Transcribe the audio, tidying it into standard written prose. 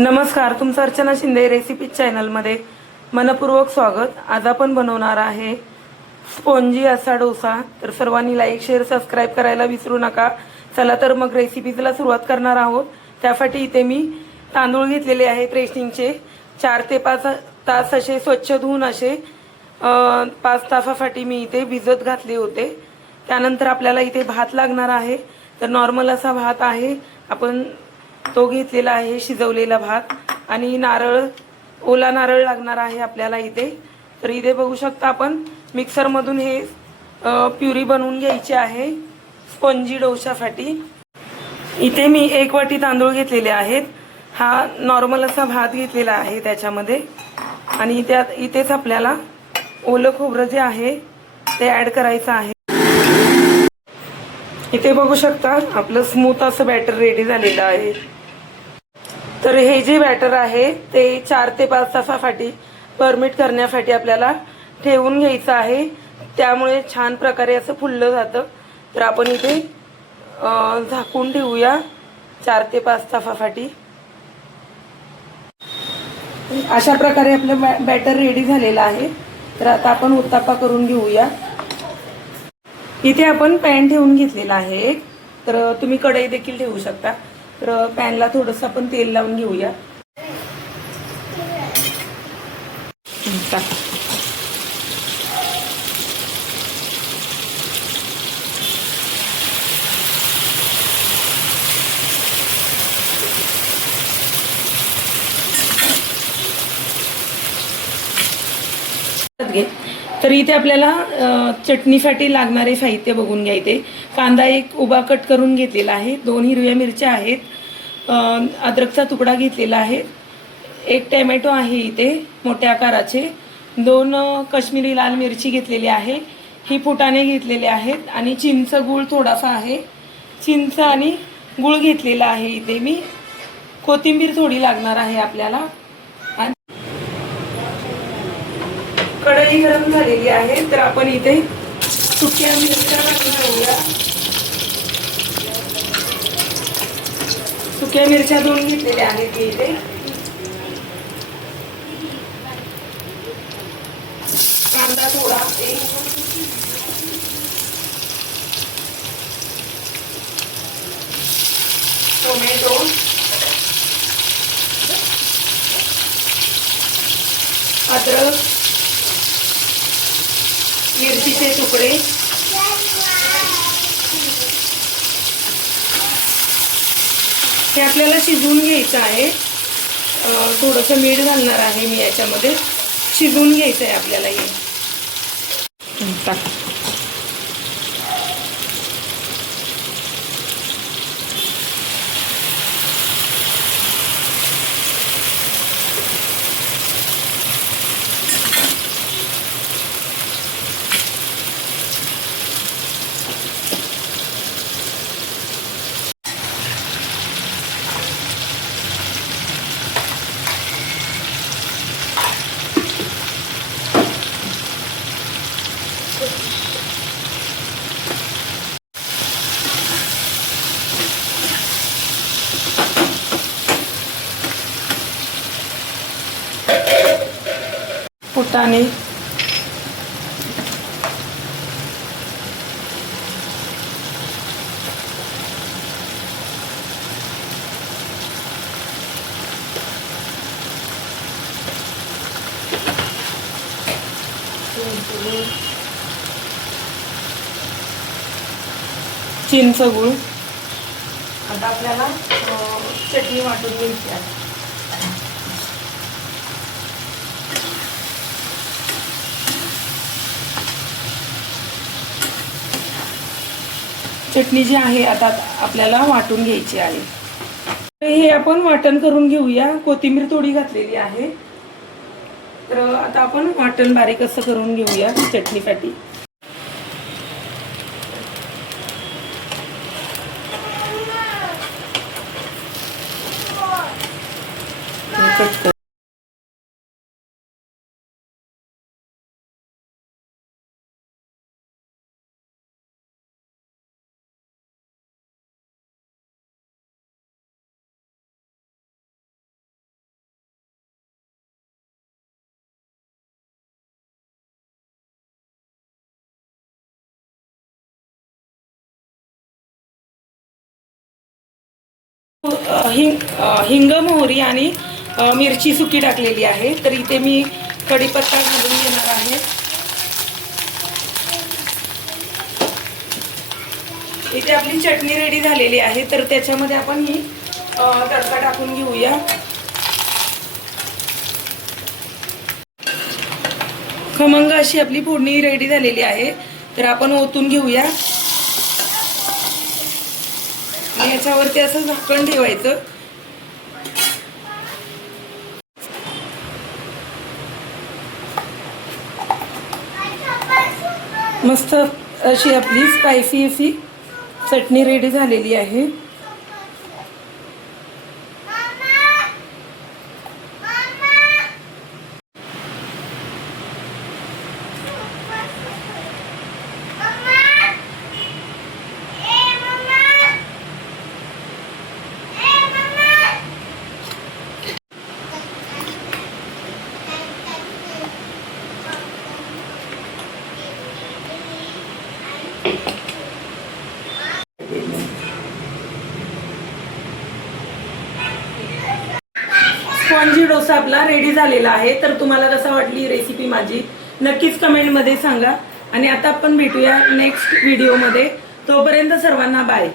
नमस्कार, तुमचं अर्चना शिंदे रेसिपी चॅनलमध्ये मनपूर्वक स्वागत। आज आपण बनवणार आहे स्पॉन्जी असा डोसा। तर सर्वांनी लाईक शेअर सबस्क्राईब करायला विसरू नका। चला तर मग रेसिपीला सुरुवात करणार आहोत। त्यासाठी इथे मी तांदूळ घेतलेले आहेत रेशनिंगचे 4 ते 5 तास असे स्वच्छ धुवून असे 5 तासासाठी मी इथे भिजत घातले होते। त्यानंतर आपल्याला इथे भात लागणार आहे। तर नॉर्मल असा भात आहे, आपण तो घेतलेला आहे शिजवलेला भात। आणि नारळ, ओला नारळ लागणार आहे आपल्याला इथे। तर इथे बघू शकता आपण मिक्सर मधून हे प्युरी बनवून घ्यायची आहे स्पॉन्जी डोशासाठी। इथे मी 1 वाटी तांदूळ घेतलेले आहेत। हा नॉर्मल असा भात घेतलेला आहे त्याच्यामध्ये। आणि त्यात इथेच आपल्याला ओलं खोबरं जे आहे ते ऍड करायचं आहे। इथे बघू शकता आपलं स्मूथ असं बॅटर रेडी झालेलं आहे। तर हे जे बॅटर आहे ते 4 ते 5 तासासाठी फर्मेंट करण्यासाठी आपल्याला ठेवून घ्यायचं आहे। त्यामुळे छान प्रकारे असं फुललं जातं। तर आपण इथे झाकून ठेवूया 4 ते 5 तासासाठी। अशा प्रकारे आपलं बॅटर रेडी झालेलं आहे। तर आता आपण उत्तप्पा करून घेऊया। इथे आपण पॅन ठेवून घेतलेला आहे। तर तुम्ही कढई देखील ठेवू शकता। तर पॅनला थोडंसं आपण तेल लावून घेऊया। तर इथे आपल्याला चटणीसाठी लागणारे साहित्य बघून घ्या। इथे कांदा 1 उभा कट करून घेतलेला आहे, 2 हिरव्या मिरच्या आहेत, अद्रकचा तुकडा घेतलेला आहे, 1 टोमॅटो आहे इथे मोठ्या आकाराचे, 2 काश्मीरी लाल मिरची घेतलेली आहे, ही फुटाणे घेतलेले आहेत आणि चिंच गूळ थोडासा आहे। चिंच आणि गूळ घेतलेला आहे इथे मी। कोथिंबीर थोडी लागणार आहे आपल्याला। कढई गरम झालेली आहे। तर आपण इथे सुक्या मिरच्या टाकून घेऊया। सुक्या मिरच्या 2 घेतलेल्या आहेत इथे। कांदा थोडा, टोमॅटो, अद्रक, मिरचीचे तुकडे, हे आपल्याला शिजवून घ्यायचं आहे। थोडंसं मीठ घालणार आहे मी याच्यामध्ये। शिजवून घ्यायचं आहे आपल्याला हे। फुटाणे, चिंच गूळ। आता आपल्याला चटणी वाटून घ्यायची आहे। चटणी जी आहे आता आपल्याला वाटून घ्यायची आहे। हे आपण वाटण करून घेऊया। कोथिंबीर थोडी घातलेली आहे। तर आता आपण वाटण बारीक असं करून घेऊया चटणीसाठी। हिंग मोहरी आणि मिरची सुकी टाकलेली आहे. तर इथे मी कढीपत्ता घालून घेणार आहे. इथे आपली चटणी रेडी झालेली आहे. तर त्याच्यामध्ये आपण ही तडका टाकून घेऊया. खमंग अशी आपली फोडणी रेडी झालेली आहे. तर आपण ओतून घेऊया. याच्यावरती असं झाकण ठेवायचं. मस्त अशी आपली स्पायसी अशी चटणी रेडी झालेली आहे. स्पॉन्जी डोसा आपला रेडी झालेला आहे. तर तुम्हाला कसा वाटली रेसिपी माझी नक्कीच कमेंटमध्ये सांगा. आणि आता आपण भेटूया नेक्स्ट व्हिडिओमध्ये. तोपर्यंत सर्वांना बाय.